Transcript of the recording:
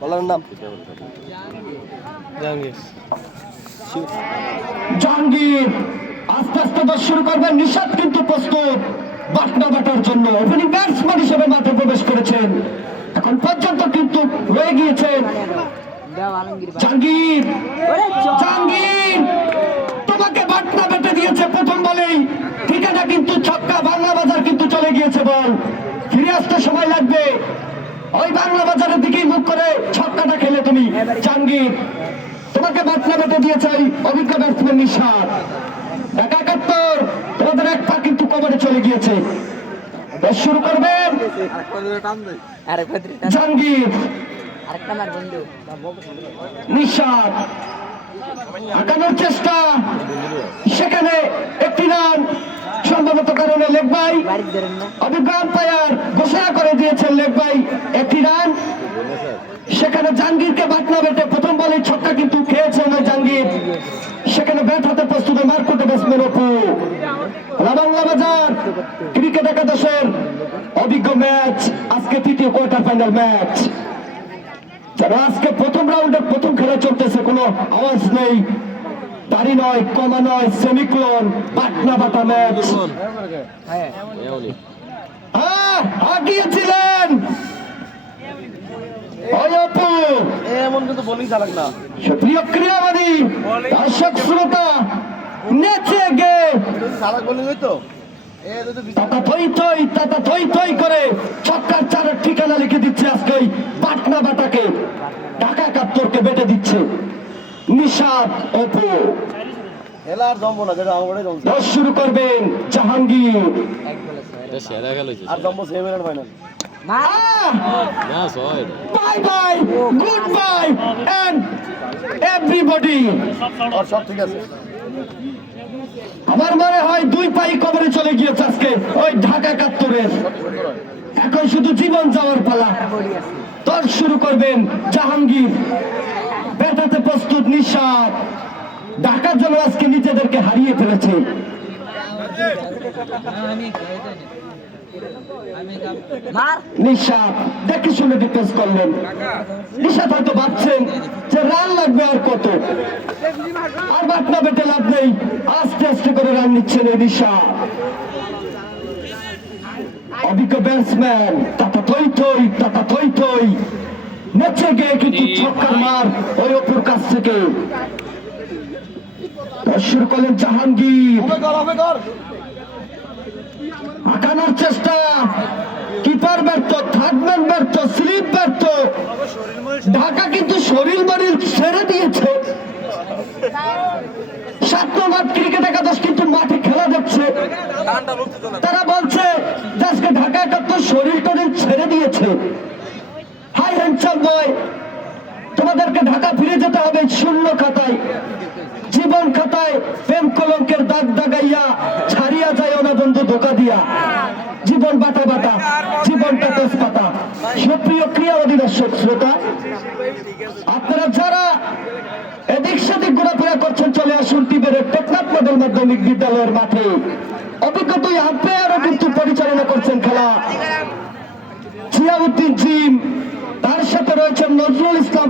বলার নাম জাহাঙ্গীর আস্তে আস্তে দশ শুরু করবেন। নিশাত কিন্তু প্রস্তুত বাটনা বাটার জন্য। ওপেনিং ব্যাটসম্যান হিসেবে মাঠে প্রবেশ করেছেন। এখন পর্যন্ত কিন্তু রয়ে গিয়েছেন জাহাঙ্গীর। জাহাঙ্গীর তোমাকে বাটনা বেটে দিয়েছে প্রথম বলেই। ঠিকানা কিন্তু ছক্কা। বাংলা বাজার কিন্তু চলে গিয়েছে। বল ফিরে আসতে সময় লাগবে। ওই বাংলা বাজারের দিকেই মুখ করে ছক্কাটা খেলে তুমি জাহাঙ্গীর। তোমাকে বাটনা বেটে দিয়েছে ওই অভিজ্ঞ ব্যাটসম্যান নিশাত। 71 তোমাদের এক পা কিন্তু কবরে চলে গিয়েছে। শুরু করবেন জাহাঙ্গীর। নিশাত আঁকানোর চেষ্টা, সেখানে একটি রান সম্ভবত কারণে লেগ বাই। অভিজ্ঞ আম্পায়ার ঘোষণা করে দিয়েছেন লেগ বাই, একটি রান। সেখানে জাহাঙ্গীরকে বাটনা বেটে প্রথম বলে ছক্কা কিন্তু খেয়েছেন জাহাঙ্গীর। সেখানে ব্যাট হাতে প্রস্তুত মারকুটে ব্যাটসম্যান অপু। বাংলা বাজার ক্রিকেট একাদশের অভিজ্ঞ ম্যাচ, আজকে তৃতীয় কোয়ার্টার ফাইনাল ম্যাচ। যারা আজকে প্রথম রাউন্ডের প্রথম খেলা চলতেছে, কোনো আওয়াজ নেই, দাড়ি নয়, কমা নয়, সেমিক্লোন, বাটনা বাটা ম্যাচ। আগিয়েছিলেন এমন কিন্তু বোলিং চালাক না। প্রিয় ক্রীড়াবাদী দর্শক শ্রোতা, নেচে গে চালাক বোলিং হইতো তাতা থই থই করে ছক্কার চারের ঠিকানা লিখে দিচ্ছে আজকে বাটনা বাটাকে। ঢাকা 71কে বেটে দিচ্ছে নিশাত অপু। খেলার জমবো না, যেটা আমার দশ শুরু করবেন জাহাঙ্গীর। আর জমবো semifinal final. Bye bye, goodbye and everybody. আর সব ঠিক আছে। আমার মনে হয় দুই পাই কবরে চলে গিয়েছে আজকে ওই ঢাকা 71-এর। এখন শুধু জীবন যাওয়ার পালা। দশ শুরু করবেন জাহাঙ্গীর। ব্যাটাতে প্রস্তুত নিশাত। ঢাকার জন্য আজকে নিজেদেরকে হারিয়ে ফেলেছে। নিশাত দেখে শুনে ডিফেন্স করলেন। নিশাত হয়তো ভাবছেন যে রান লাগবে আর কত, আর বাটনা বেটে লাভ নেই। আস্তে আস্তে করে রান নিচ্ছেন এই নিশাত। অভিজ্ঞ ব্যাটসম্যান তাতা থই থই, তাতা থই থই, নেচে গিয়ে কিন্তু ছক্কার মার ওই অপুর কাছ থেকে। শুরু করলেন জাহাঙ্গীর। আঁকানোর চেষ্টা, কিপার ব্যর্থ, থার্ডম্যান ব্যর্থ, স্লিপ ব্যর্থ। ঢাকা কিন্তু শরীর মরিল ছেড়ে দিয়েছে। 7 নম্বর ক্রিকেট একাদশ কিন্তু মাঠে খেলা দেখছে। তারা বলছে যে আজকে ঢাকা 71 শরীর টরিল ছেড়ে দিয়েছে। হাই হ্যান্ডসাম বয়, তোমাদেরকে ঢাকা ফিরে যেতে হবে শূন্য খাতায়। জীবন খাতায় প্রেম কলঙ্কের দাগ দাগাইয়া ছাড়িয়া যায় না বন্ধু ধোকা দিয়া। জীবন বাটা বাটা, জীবনটা তেজপাতা। সুপ্রিয় ক্রীড়াবাদী দর্শক শ্রোতা, আপনারা যারা এদিক সেদিক ঘোরাফেরা করছেন, চলে আসুন টিবের টেকনাফ মডেল মাধ্যমিক বিদ্যালয়ের মাঠে। অভিজ্ঞ দুই আম্পায়ারও কিন্তু পরিচালনা করছেন খেলা। জিয়াউদ্দিন জিম, তার সাথে রয়েছেন নজরুল ইসলাম।